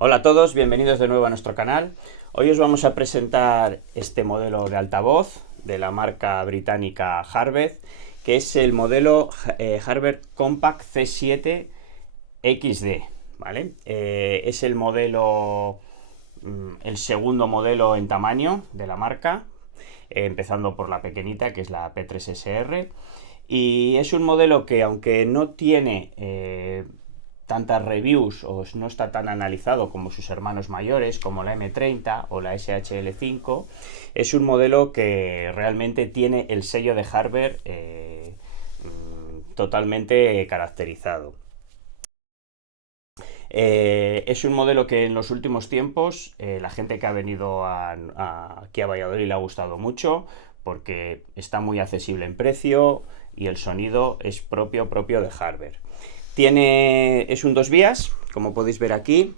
Hola a todos, bienvenidos de nuevo a nuestro canal. Hoy os vamos a presentar este modelo de altavoz de la marca británica Harvest, que es el modelo Harvest Compact C7 XD, ¿vale? Es el modelo, el segundo modelo en tamaño de la marca, empezando por la pequeñita, que es la P3SR. Y es un modelo que, aunque no tiene tantas reviews o no está tan analizado como sus hermanos mayores, como la M30 o la SHL5, es un modelo que realmente tiene el sello de Harvest totalmente caracterizado. Es un modelo que en los últimos tiempos la gente que ha venido aquí a Valladolid le ha gustado mucho porque está muy accesible en precio y el sonido es propio de Harvest. Es un dos vías, como podéis ver aquí.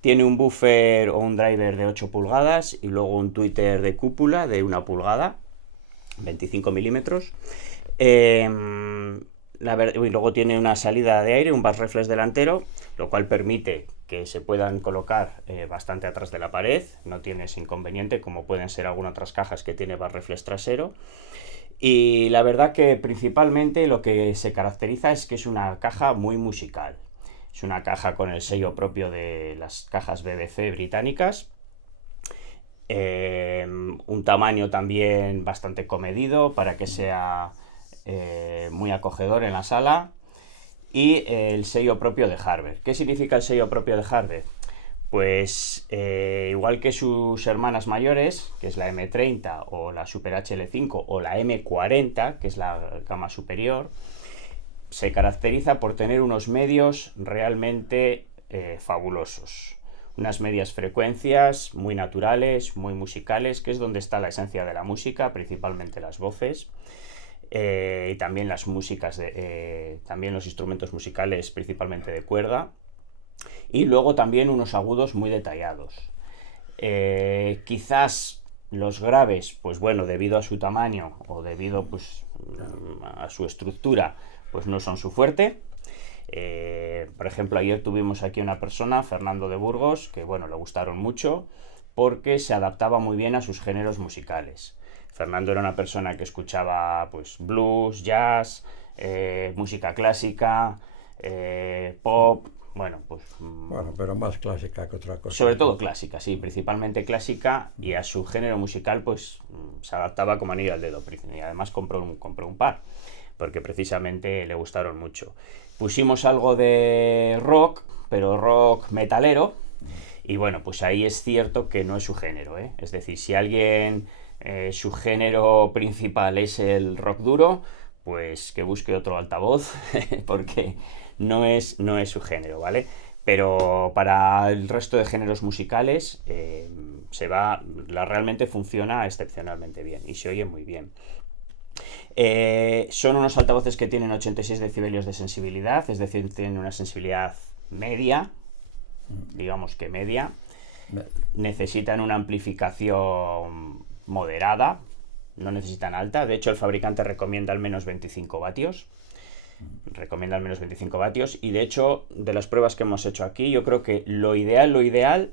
Tiene un buffer o un driver de 8 pulgadas y luego un tweeter de cúpula de 1 pulgada, 25 milímetros. Y luego tiene una salida de aire, un bass reflex delantero, lo cual permite que se puedan colocar bastante atrás de la pared, no tiene ese inconveniente como pueden ser algunas otras cajas que tiene bass reflex trasero. Y la verdad que principalmente lo que se caracteriza es que es una caja muy musical. Es una caja con el sello propio de las cajas BBC británicas. Un tamaño también bastante comedido para que sea muy acogedor en la sala. Y el sello propio de Harvest. ¿Qué significa el sello propio de Harvest? Pues igual que sus hermanas mayores, que es la M30 o la Super HL5 o la M40, que es la gama superior, se caracteriza por tener unos medios realmente fabulosos. Unas medias frecuencias muy naturales, muy musicales, que es donde está la esencia de la música, principalmente las voces. Y también las músicas, también los instrumentos musicales, principalmente de cuerda. Y luego también unos agudos muy detallados. Quizás los graves, pues bueno, debido a su tamaño o debido pues, a su estructura, pues no son su fuerte. Por ejemplo, ayer tuvimos aquí una persona, Fernando de Burgos, que bueno, le gustaron mucho porque se adaptaba muy bien a sus géneros musicales. Fernando era una persona que escuchaba pues blues, jazz, música clásica, pop, bueno, pues Bueno, pero más clásica que otra cosa, sobre todo ¿no? clásica, sí, principalmente clásica, y a su género musical pues se adaptaba como anillo al dedo. Y además compró un par, porque precisamente le gustaron mucho. Pusimos algo de rock, pero rock metalero, y bueno, pues ahí es cierto que no es su género, ¿eh? Es decir, si alguien su género principal es el rock duro, pues que busque otro altavoz, porque no es su género, ¿vale? Pero para el resto de géneros musicales realmente funciona excepcionalmente bien y se oye muy bien. Son unos altavoces que tienen 86 decibelios de sensibilidad, es decir, tienen una sensibilidad media, digamos que media. Me- Necesitan una amplificación moderada, no necesitan alta. De hecho, el fabricante recomienda al menos 25 vatios. Recomienda al menos 25 vatios. Y de hecho, de las pruebas que hemos hecho aquí, yo creo que lo ideal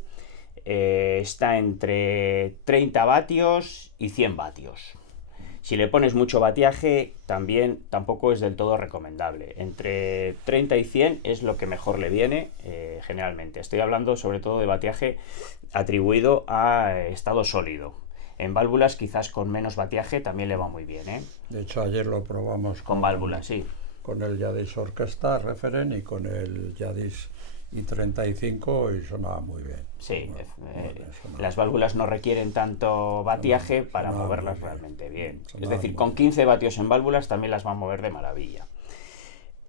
está entre 30 vatios y 100 vatios. Si le pones mucho batiaje, tampoco es del todo recomendable. Entre 30 y 100 es lo que mejor le viene generalmente. Estoy hablando sobre todo de batiaje atribuido a estado sólido. En válvulas quizás con menos batiaje también le va muy bien, ¿eh? De hecho, ayer lo probamos Con válvulas, sí. con el Yadis Orquesta Referent y con el Yadis I35 y sonaba muy bien. Sí, Muy bien, las válvulas no requieren tanto batiaje para sonaba muy moverlas bien. realmente bien. Es Sonaba decir, muy con bien. 15 vatios en válvulas también las va a mover de maravilla.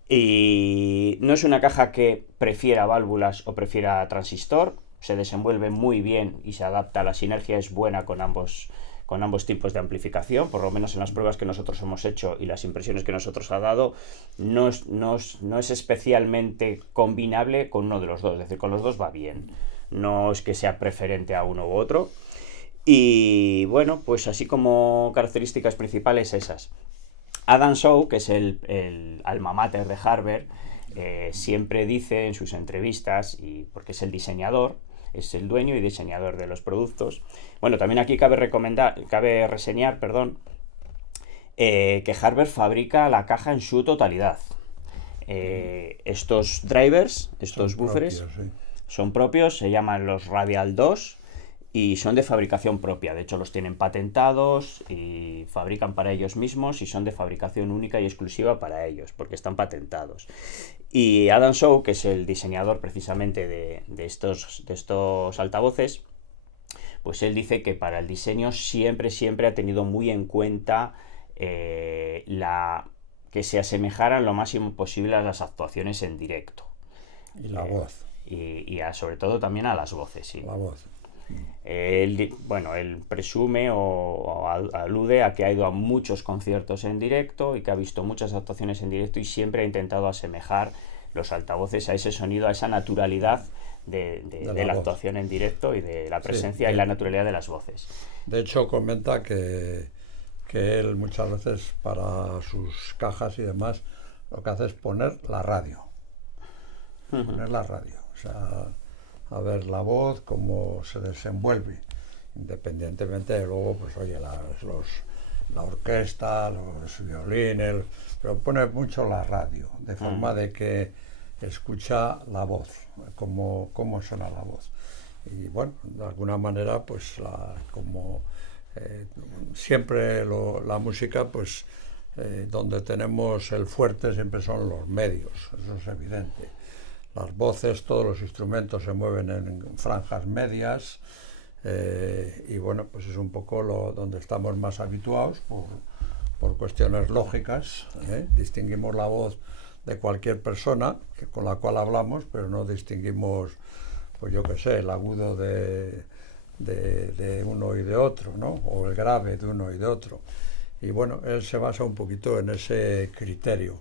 Y no es una caja que prefiera válvulas o prefiera transistor, se desenvuelve muy bien y se adapta, la sinergia es buena con ambos tipos de amplificación, por lo menos en las pruebas que nosotros hemos hecho y las impresiones que nosotros ha dado, no es especialmente combinable con uno de los dos, es decir, con los dos va bien, no es que sea preferente a uno u otro. Y bueno, pues así como características principales esas. Adam Shaw, que es el alma mater de Harvard, siempre dice en sus entrevistas, y porque es el diseñador, es el dueño y diseñador de los productos. Bueno, también aquí cabe reseñar, perdón, que Harver fabrica la caja en su totalidad. Estos drivers, estos buffers, son propios, se llaman los Radial 2 y son de fabricación propia. De hecho, los tienen patentados y fabrican para ellos mismos y son de fabricación única y exclusiva para ellos, porque están patentados. Y Adam Shaw, que es el diseñador precisamente de estos altavoces, pues él dice que para el diseño siempre ha tenido muy en cuenta que se asemejaran lo máximo posible a las actuaciones en directo. Y la voz. Y sobre todo también a las voces, sí. La voz. Él presume o alude a que ha ido a muchos conciertos en directo y que ha visto muchas actuaciones en directo y siempre ha intentado asemejar los altavoces a ese sonido, a esa naturalidad de la actuación en directo y de la presencia y la naturalidad de las voces. De hecho, comenta que él muchas veces para sus cajas y demás lo que hace es poner la radio. Poner la radio. O sea, a ver la voz, cómo se desenvuelve, independientemente de luego, pues oye, la orquesta, los violines, pero pone mucho la radio, de forma de que escucha la voz, cómo suena la voz. Y bueno, de alguna manera, pues siempre la música, pues donde tenemos el fuerte siempre son los medios, eso es evidente. Las voces, todos los instrumentos se mueven en franjas medias y bueno, pues es un poco donde estamos más habituados por cuestiones lógicas. Distinguimos la voz de cualquier persona con la cual hablamos, pero no distinguimos, pues yo qué sé, el agudo de uno y de otro, ¿no? O el grave de uno y de otro. Y bueno, él se basa un poquito en ese criterio.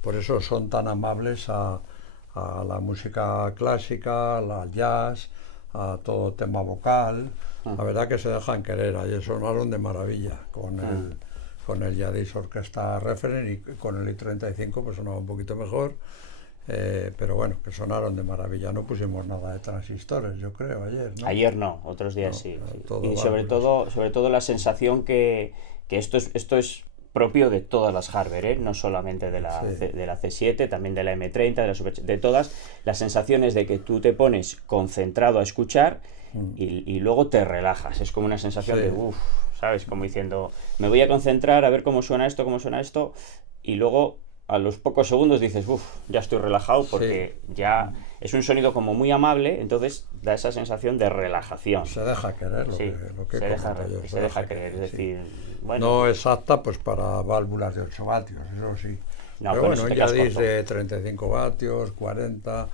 Por eso son tan amables a la música clásica, al jazz, a todo tema vocal. La verdad que se dejan querer. Ayer sonaron de maravilla con el Yadis Orquesta Referent y con el I-35 pues sonaba un poquito mejor. Pero bueno, que sonaron de maravilla. No pusimos nada de transistores, yo creo, ayer, ¿no? Ayer no, otros días no, sí. Y sobre todo la sensación que esto es propio de todas las Harver, no solamente de la C7, también de la M30, de todas, las sensaciones de que tú te pones concentrado a escuchar y luego te relajas. Es como una sensación de uff, ¿sabes? Como diciendo, me voy a concentrar a ver cómo suena esto, y luego a los pocos segundos dices, uff, ya estoy relajado porque ya es un sonido como muy amable, entonces da esa sensación de relajación. Se deja querer lo que se deja querer, es decir, bueno. No es apta pues para válvulas de 8 vatios, eso sí. No, pero bueno, ya dices de 35 vatios, 40,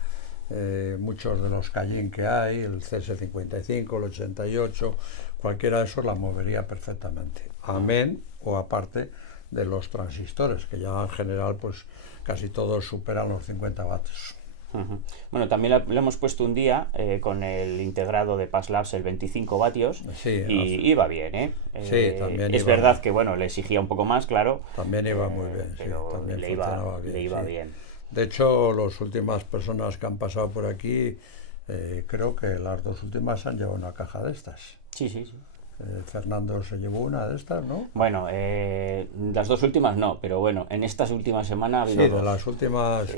muchos de los Cayenne que hay, el CS55, el 88, cualquiera de esos la movería perfectamente. Amén o aparte de los transistores, que ya en general pues casi todos superan los 50 vatios. Bueno, también le hemos puesto un día con el integrado de Paz Labs el 25 vatios y iba bien, Sí, también es verdad bien. Que bueno, le exigía un poco más, claro. También iba muy bien, pero también le iba bien. De hecho, las últimas personas que han pasado por aquí, creo que las dos últimas han llevado una caja de estas. Sí. Fernando se llevó una de estas, ¿no? Bueno, las dos últimas no, pero bueno, en estas últimas semanas ha habido de las últimas,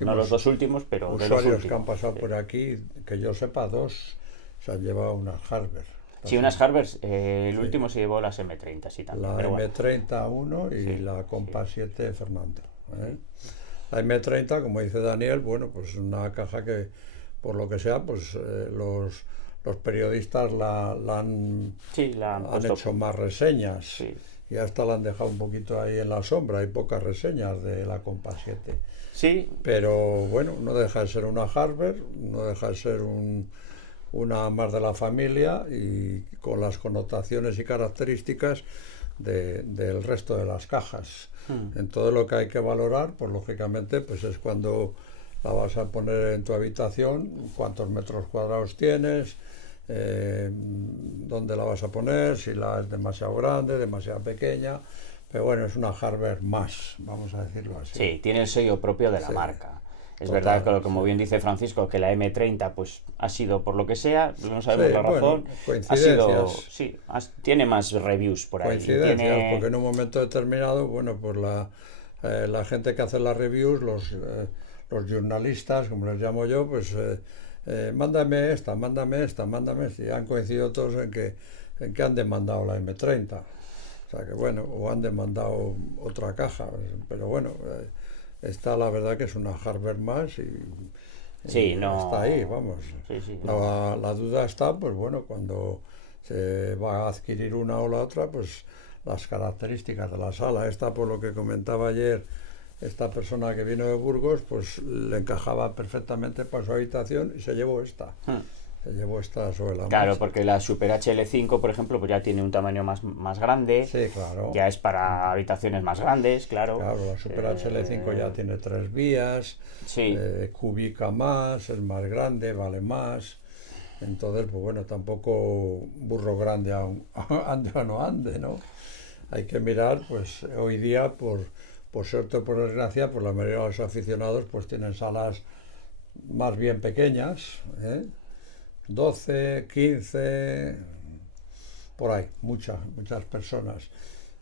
no los dos últimos, pero usuarios de los últimos, que han pasado por aquí, que yo sepa, dos se han llevado unas Harver. Sí, unas Harver, el último se llevó las M30, sí, también. La pero M30 1 y la Compa 7 Fernando. La M30, como dice Daniel, bueno, pues una caja que, por lo que sea, pues los periodistas la han hecho más reseñas y hasta la han dejado un poquito ahí en la sombra. Hay pocas reseñas de la Compa 7. Sí. Pero bueno, no deja de ser una Harver, no deja de ser una más de la familia y con las connotaciones y características del resto de las cajas. En todo lo que hay que valorar, pues lógicamente pues es cuando la vas a poner en tu habitación, cuántos metros cuadrados tienes, dónde la vas a poner, si la es demasiado grande, demasiado pequeña, pero bueno, es una Harver más, vamos a decirlo así. Sí, tiene el sello propio de la marca. Es verdad que, como bien dice Francisco, que la M30 pues ha sido, por lo que sea, no sabemos la razón, bueno, ha sido, coincidencias. sí, tiene más reviews por ahí. Coincidencias, Tiene... porque en un momento determinado, bueno, pues la gente que hace las reviews, los jornalistas, como les llamo yo, pues mándame esta, mándame esta, mándame esta. Y han coincidido todos en que han demandado la M30. O sea que bueno, o han demandado otra caja. Pero bueno, esta la verdad que es una Harvard más Sí, y no... está ahí, vamos. Sí, sí, La duda está, pues bueno, cuando se va a adquirir una o la otra, pues las características de la sala. Esta, por lo que comentaba ayer, esta persona que vino de Burgos, pues le encajaba perfectamente para su habitación y se llevó esta. Se llevó esta sobre la Claro, mesa. porque la Super HL5, por ejemplo, pues ya tiene un tamaño más grande. Sí, claro. Ya es para habitaciones más grandes, claro. Claro, la Super HL5 ya tiene 3 vías, Sí. cubica más, es más grande, vale más. Entonces, pues bueno, tampoco burro grande ande o no ande, ¿no? Hay que mirar, pues hoy día, por suerte o por desgracia, pues la mayoría de los aficionados pues tienen salas más bien pequeñas, 12, 15, por ahí, muchas personas.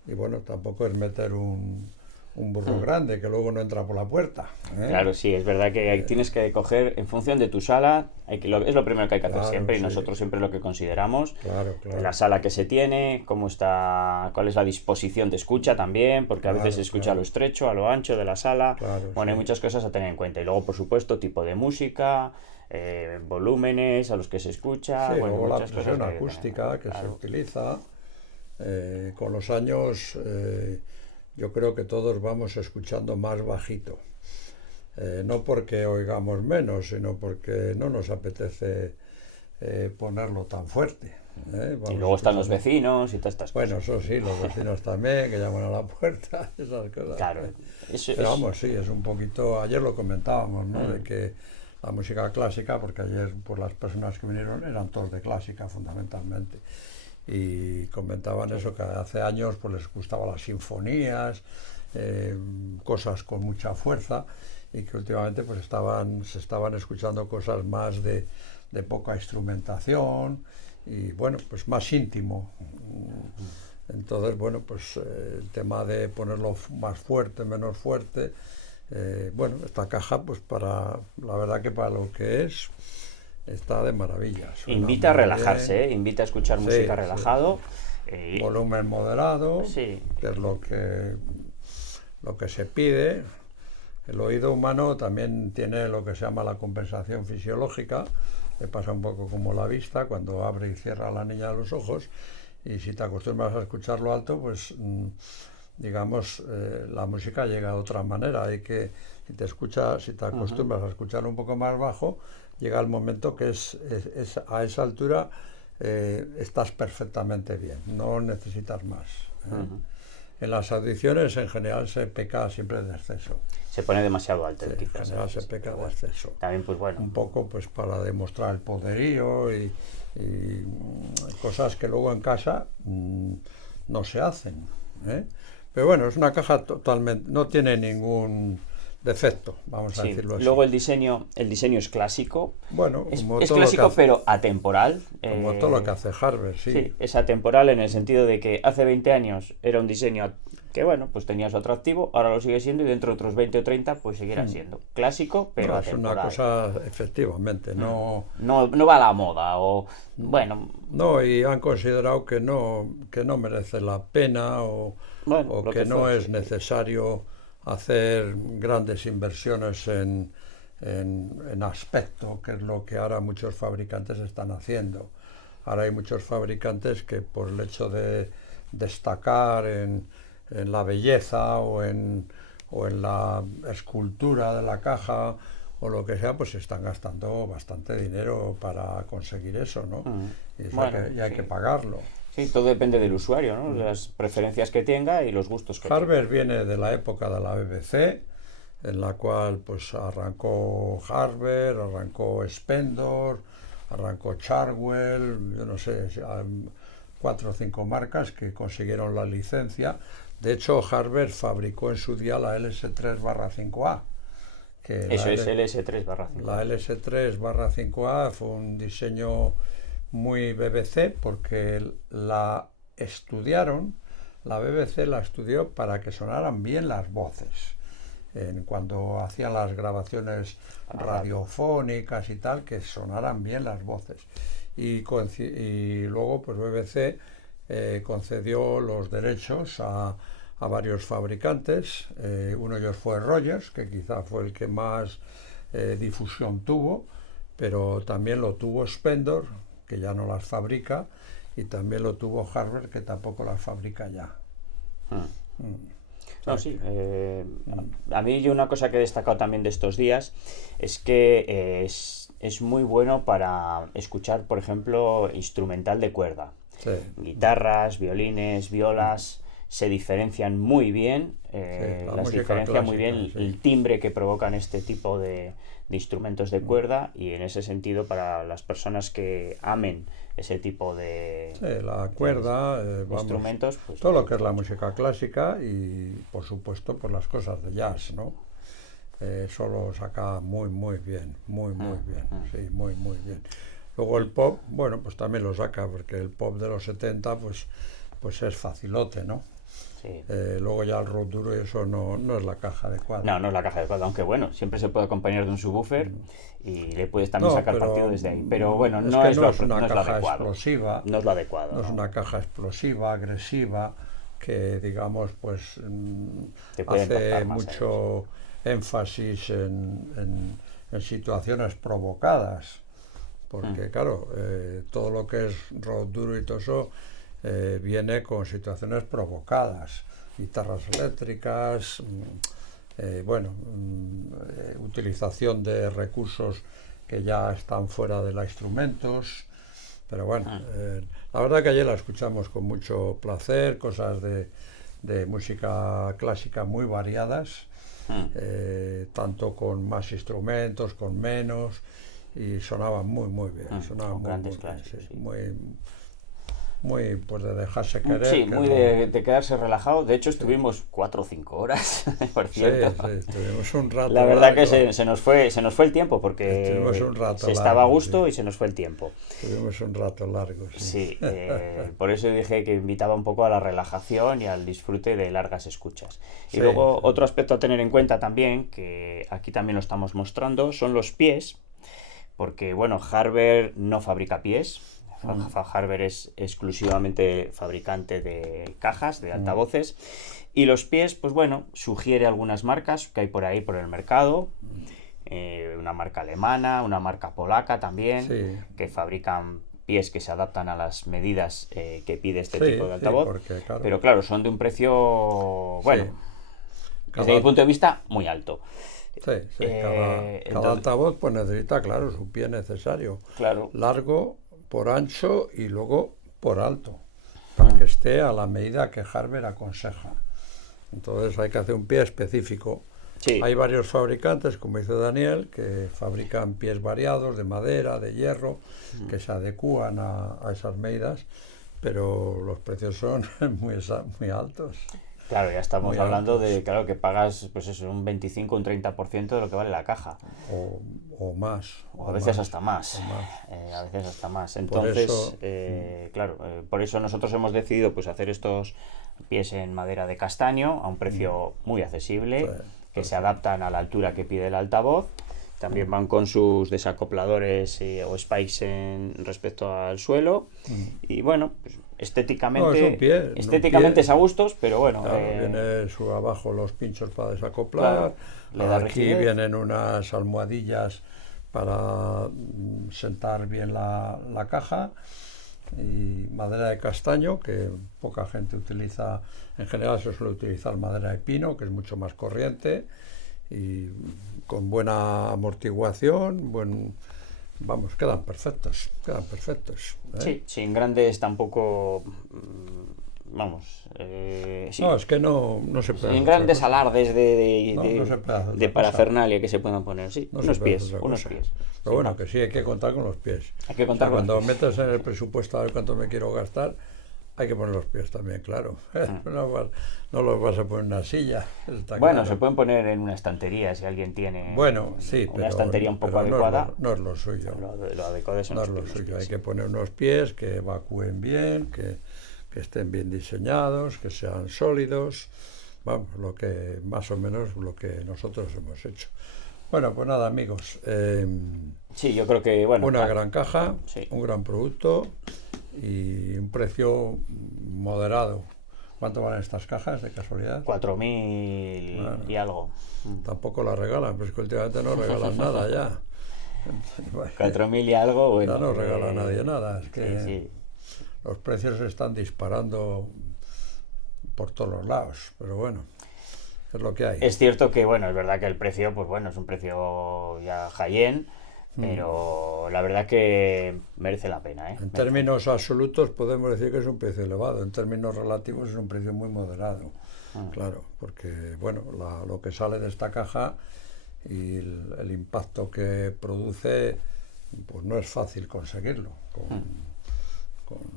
Y bueno, tampoco es meter un burro grande que luego no entra por la puerta. Claro, sí, es verdad que tienes que coger en función de tu sala, es lo primero que hay que hacer Claro, siempre y sí. nosotros siempre lo que consideramos, Claro. la sala que se tiene, cómo está, cuál es la disposición de escucha también, porque a veces se escucha a lo estrecho, a lo ancho de la sala, bueno, hay muchas cosas a tener en cuenta y luego, por supuesto, tipo de música, volúmenes a los que se escucha, Sí, bueno, luego la muchas cosas presión que hay que tener en acústica cuenta, que se claro. utiliza. Con los años yo creo que todos vamos escuchando más bajito. No porque oigamos menos, sino porque no nos apetece ponerlo tan fuerte. Y luego están los vecinos y todas estas Bueno, cosas. eso sí, los vecinos también, que llaman a la puerta, esas cosas. Claro, eso Pero vamos, sí, es un poquito, ayer lo comentábamos, ¿no? De que la música clásica, porque ayer pues las personas que vinieron eran todos de clásica fundamentalmente. Y comentaban eso, que hace años pues les gustaban las sinfonías, cosas con mucha fuerza, y que últimamente pues se estaban escuchando cosas más de poca instrumentación y bueno, pues más íntimo. Entonces, bueno, pues el tema de ponerlo más fuerte, menos fuerte, bueno, esta caja pues la verdad que para lo que es, está de maravilla. Invita a relajarse, invita a escuchar música relajado. Sí. Volumen moderado, sí. Que es lo que se pide. El oído humano también tiene lo que se llama la compensación fisiológica, le pasa un poco como la vista, cuando abre y cierra la niña los ojos, y si te acostumbras a escucharlo alto, pues digamos, la música llega de otra manera. Hay que, si te acostumbras a escuchar un poco más bajo, llega el momento que es a esa altura estás perfectamente bien, no necesitas más. En las audiciones en general se peca siempre de exceso. Se pone demasiado alto, sí, quizás. En general se peca de exceso. También, pues bueno. Un poco pues para demostrar el poderío y cosas que luego en casa no se hacen. Pero bueno, es una caja totalmente, no tiene ningún defecto, vamos a decirlo así. Luego el diseño es clásico. Bueno, es clásico pero atemporal. Como todo lo que hace Harvard, sí. Sí, es atemporal en el sentido de que hace 20 años era un diseño que, bueno, pues tenía su atractivo, ahora lo sigue siendo y dentro de otros 20 o 30 pues seguirá siendo clásico, pero atemporal. Es una cosa, efectivamente, no va a la moda o, bueno... No, y han considerado que no merece la pena o que no es necesario hacer grandes inversiones en aspecto, que es lo que ahora muchos fabricantes están haciendo. Ahora hay muchos fabricantes que por el hecho de destacar en la belleza o en la escultura de la caja o lo que sea, pues se están gastando bastante dinero para conseguir eso, ¿no? Y hay que pagarlo. Sí, todo depende del usuario, ¿no? Las preferencias que tenga y los gustos que Harvard tenga. viene de la época de la BBC, en la cual pues arrancó Harvard, arrancó Spendor, arrancó Chartwell, yo no sé, 4 o 5 marcas que consiguieron la licencia. De hecho, Harvard fabricó en su día la LS3/5A, que Eso es LS3/5A. la LS3/5A fue un diseño muy BBC porque la estudiaron, la BBC la estudió para que sonaran bien las voces. Cuando hacían las grabaciones radiofónicas y tal, que sonaran bien las voces. Y luego pues BBC concedió los derechos a varios fabricantes. Uno de ellos fue Rogers, que quizá fue el que más difusión tuvo, pero también lo tuvo Spendor, que ya no las fabrica, y también lo tuvo Harver, que tampoco las fabrica ya. No, sí. A mí una cosa que he destacado también de estos días es que es muy bueno para escuchar, por ejemplo, instrumental de cuerda. Sí. Guitarras, violines, violas, se diferencian muy bien, las diferencia muy bien el timbre que provocan este tipo de instrumentos de cuerda, y en ese sentido para las personas que amen ese tipo de la cuerda, instrumentos, pues, todo lo que es la música clásica y por supuesto por las cosas de jazz, ¿no? Eso lo saca muy bien, muy bien, sí, muy bien. Luego el pop, bueno, pues también lo saca, porque el pop de los 70 pues es facilote, ¿no? Sí. Luego ya el rock duro y eso no es la caja adecuada. No es la caja adecuada, aunque bueno, siempre se puede acompañar de un subwoofer y le puedes también sacar partido desde ahí. Pero bueno, no es una caja explosiva. No es lo adecuado. No es una caja explosiva, agresiva, que digamos pues hace mucho énfasis en situaciones provocadas. Porque claro, todo lo que es rock duro y todo eso viene con situaciones provocadas, guitarras eléctricas, utilización de recursos que ya están fuera de los instrumentos, pero bueno, la verdad que ayer la escuchamos con mucho placer, cosas de música clásica muy variadas, tanto con más instrumentos, con menos, y sonaban muy bien, sonaban grandes clásicos, sí. Muy, pues de dejarse querer. Sí, muy de quedarse relajado. De hecho, estuvimos 4 o 5 horas, por cierto. Sí, estuvimos un rato. La verdad largo. Que se nos fue el tiempo, porque un rato se estaba a gusto, y se nos fue el tiempo. Estuvimos un rato largo, sí. Sí, por eso dije que invitaba un poco a la relajación y al disfrute de largas escuchas. Y luego, otro aspecto a tener en cuenta también, que aquí también lo estamos mostrando, son los pies, porque, bueno, Harver no fabrica pies. Harver es exclusivamente fabricante de cajas, de altavoces, y los pies, pues bueno, sugiere algunas marcas que hay por ahí por el mercado, una marca alemana, una marca polaca también, que fabrican pies que se adaptan a las medidas que pide este tipo de altavoz, porque, claro, pero claro, son de un precio, bueno, desde mi punto de vista, muy alto. Cada altavoz pues necesita, claro, su pie necesario, largo, por ancho y luego por alto, para que esté a la medida que Harver aconseja. Entonces hay que hacer un pie específico. Hay varios fabricantes, como dice Daniel, que fabrican pies variados de madera, de hierro, que se adecúan a esas medidas, pero los precios son muy altos. Claro, ya estamos hablando de, claro, que pagas pues eso, un 25 o un 30% de lo que vale la caja. O más. O a veces hasta más. A veces hasta más. Entonces, claro, por eso nosotros hemos decidido pues hacer estos pies en madera de castaño a un precio muy accesible, que se adaptan a la altura que pide el altavoz. También van con sus desacopladores o spikes respecto al suelo. Y bueno, pues, estéticamente es a gustos, pero bueno. Claro, viene abajo los pinchos para desacoplar. Aquí vienen unas almohadillas para sentar bien la caja. Y madera de castaño, que poca gente utiliza. En general se suele utilizar madera de pino, que es mucho más corriente y con buena amortiguación, vamos, quedan perfectos. Sí, sin grandes tampoco, vamos, sí. No, es que no se puede. Sin grandes alardes de parafernalia que se puedan poner, sí, unos pies. Pero bueno, que sí, hay que contar con los pies. Hay que contar cuando metas en el presupuesto a ver cuánto me quiero gastar, Hay que poner los pies también, claro. No los vas a poner en una silla. Está Bueno, claro. se pueden poner en una estantería si alguien tiene Bueno, sí, una pero, estantería un poco pero adecuada. no es lo suyo. Lo adecuado son No los es lo pies, suyo. Hay sí. que poner unos pies que evacúen bien, que estén bien diseñados, que sean sólidos. Vamos, lo que más o menos lo que nosotros hemos hecho. Bueno, pues nada, amigos. Sí, yo creo que, bueno, Una gran caja, sí. un gran producto y un precio moderado. ¿Cuánto valen estas cajas, de casualidad? 4.000 Bueno, y algo. tampoco las regalan, pero es que últimamente no regalan nada ya. 4.000 y algo, bueno. Ya no regala nadie nada. Es que Sí. los precios se están disparando por todos los lados, pero bueno, es lo que hay. Es cierto que, bueno, es verdad que el precio, pues bueno, es un precio ya high-end, pero la verdad que merece la pena, ¿eh? En términos absolutos podemos decir que es un precio elevado, en términos relativos es un precio muy moderado. Claro, porque bueno, lo que sale de esta caja y el impacto que produce, pues no es fácil conseguirlo.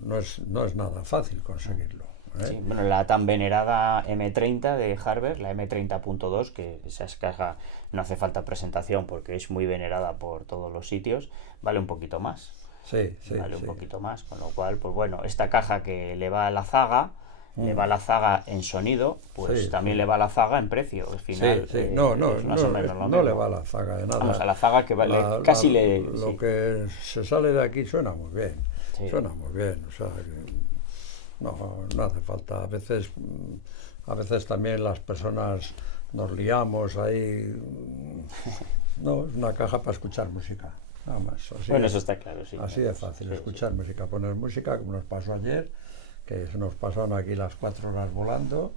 No es nada fácil conseguirlo. Sí, bueno, la tan venerada M30 de Harber, la M30.2, que esa caja no hace falta presentación porque es muy venerada por todos los sitios, vale un poquito más. Sí, Vale un sí. poquito más, con lo cual, pues bueno, esta caja que le va a la zaga, le va a la zaga en sonido, pues Sí, también sí. le va a la zaga en precio. Al final, Sí. No, es más o menos lo no le mismo. va la zaga de nada. Vamos, a la zaga que vale, casi le... Lo sí. que se sale de aquí suena muy bien. Sí. Suena muy bien. O sea, no hace falta. A veces también las personas nos liamos ahí. No, es una caja para escuchar música. Nada más. Bueno, eso está claro, sí. Así de fácil, Sí, escuchar música, poner música, como nos pasó ayer, que se nos pasaron aquí las 4 horas volando.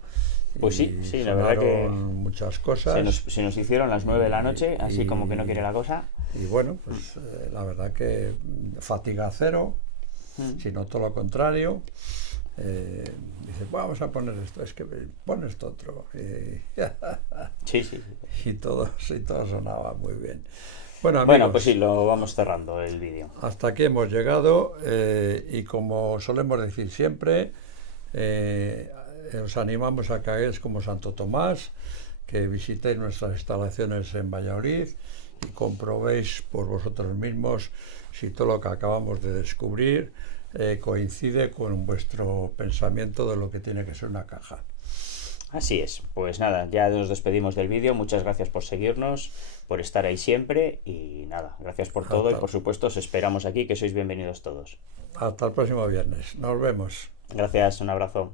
Pues sí, la verdad que muchas cosas. se nos hicieron las 9 de la noche, así como que no quiere la cosa. Y bueno, pues la verdad que fatiga cero, sino todo lo contrario. Dice, vamos a poner esto, es que pon esto otro. Sí. Y todo sonaba muy bien. Bueno, amigos, Bueno, pues sí, lo vamos cerrando el vídeo. hasta aquí hemos llegado y como solemos decir siempre, os animamos a que hagáis como Santo Tomás, que visitéis nuestras instalaciones en Valladolid y comprobéis por vosotros mismos si todo lo que acabamos de descubrir coincide con vuestro pensamiento de lo que tiene que ser una caja. Así es, pues nada, ya nos despedimos del vídeo, muchas gracias por seguirnos, por estar ahí siempre y nada, gracias por todo y por supuesto os esperamos aquí, que sois bienvenidos todos. Hasta el próximo viernes, nos vemos. Gracias, un abrazo.